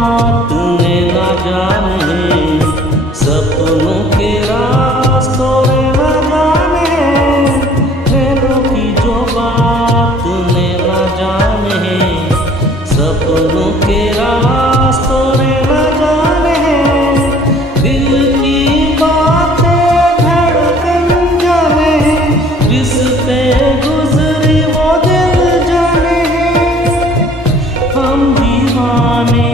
बात ने ना जाने, सपनों के रास्तों ने ना जाने, नैनों की जो बात ने ना जाने, सपनों के रास्तों ने ना जाने, दिल की बातें धड़कन जाने, जिस पे गुजरी वो दिल जाने। हम दीवाने